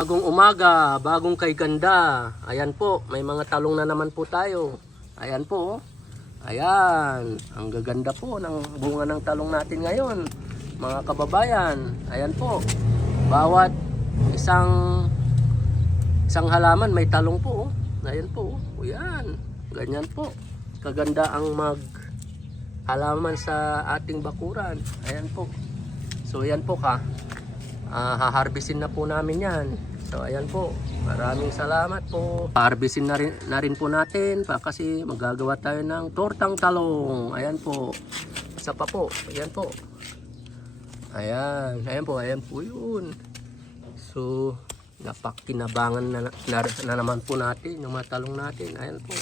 Bagong umaga, bagong kay ganda. Ayan po, may mga talong na naman po tayo. Ayan po. Ayan, ang gaganda po ng bunga ng talong natin ngayon. Mga kababayan, ayan po. Bawat isang halaman may talong po. Ayan po. Ayan, ganyan po. Kaganda ang halaman sa ating bakuran. Ayan po. So ayan po haharbisin na po namin yan. So ayan po, maraming salamat po. Harbisin na rin po natin kasi magagawa tayo ng tortang talong. Ayan po. Isa pa po. Ayan po. Ayan po yun. So napakinabangan na naman po natin yung mga talong natin. Ayan po.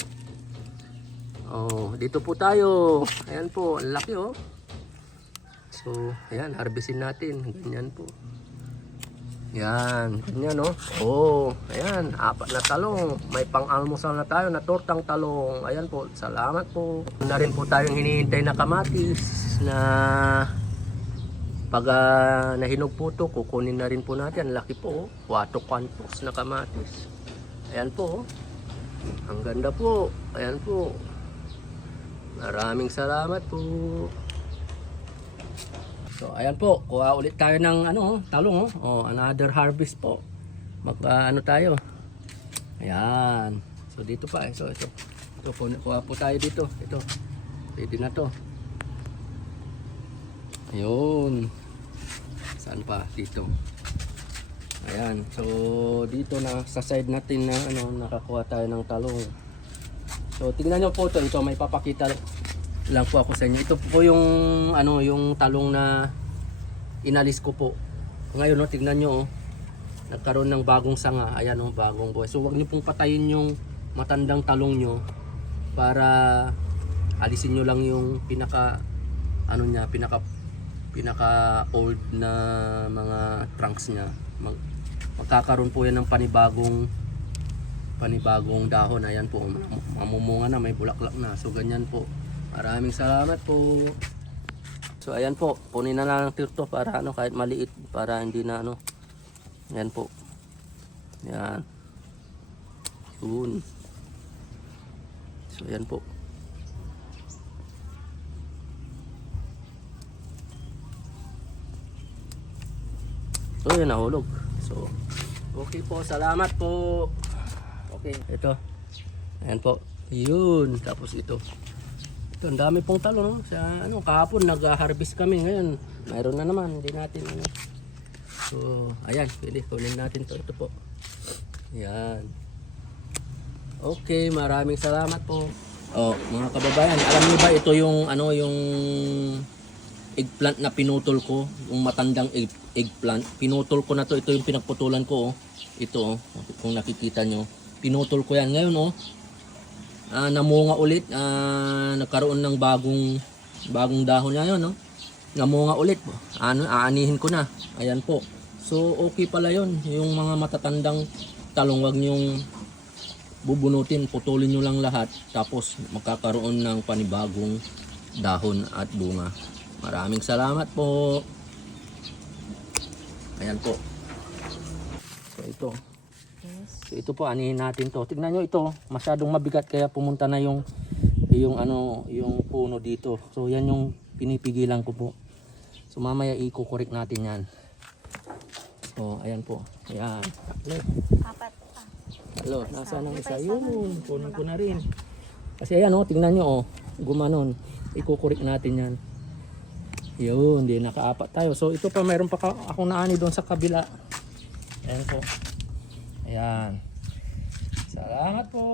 Oh, dito po tayo. Ayan po, ang laki oh. So ayan, harbisin natin. Ganyan po. Yan, ganyan no. Oh, ayan, 4 na talong. May pang-almusal na tayo na tortang talong. Ayan po, salamat po. Na rin po tayong hinihintay na kamatis na pag nahinog po to, kukunin na rin po natin. Laki po, 4 kantos na kamatis. Ayan po. Ang ganda po. Ayan po. Maraming salamat po. So ayan po, kuha ulit tayo ng talong oh. Another harvest po. Ano tayo. Ayan. So dito pa so ito kuha po tayo dito. Ito. Pwede na to. Ayun. Saan pa dito? Ayan. So dito na sa side natin na nakakuha tayo ng talong. So tingnan niyo po ito may papakita lang po ako sa inyo. Ito po yung yung talong na inalis ko po. Ngayon tingnan nyo nagkaroon ng bagong sanga. Ayan bagong buhay. So wag niyo pong patayin yung matandang talong nyo para alisin nyo lang yung pinaka old na mga trunks nya. Magkakaroon po yan ng panibagong dahon. Ayan po, mamumunga na, may bulaklak na. So ganyan po. Maraming salamat po. So ayan po, punin na lang ng tirto para kahit maliit para hindi na Ayan po. Ayan. Yun. So ayan po. So yan nahulog. So okay po, salamat po. Okay, ito. Ayan po. Yun, tapos ito. Ito, ang dami pong talong sa kahapon nag-harvest kami, ngayon mayroon na naman, hindi natin So ayan, pwede kunin natin ito po. Ayan. Okay, maraming salamat po. Oh, mga kababayan, alam niyo ba ito yung yung eggplant na pinutol ko, yung matandang eggplant. Pinutol ko na to, ito yung pinagputulan ko Ito kung nakikita nyo, pinutol ko yan ngayon namunga ulit, nagkaroon ng bagong dahon na yun namunga ulit aanihin ko na. Ayan po. So okay pala yun, yung mga matatandang talong wag nyong bubunutin, putulin nyo lang lahat tapos magkakaroon ng panibagong dahon at bunga. Maraming salamat po. Ayan po. So ito. So ito po, anihin natin to. Tignan nyo ito, masyadong mabigat kaya pumunta na yung puno dito. So yan yung pinipigilan ko po. So mamaya i-correct natin yan. So ayan po. Ayan. Apat pa. Hello, nasaan ang isa? Yun, kunin ko na rin. Kasi ayan tingnan nyo gumanon. I-correct natin yan. Yun, hindi nakaapat tayo. So ito pa, mayroon pa akong naani doon sa kabila. Ayan po. Ayan. Salamat po.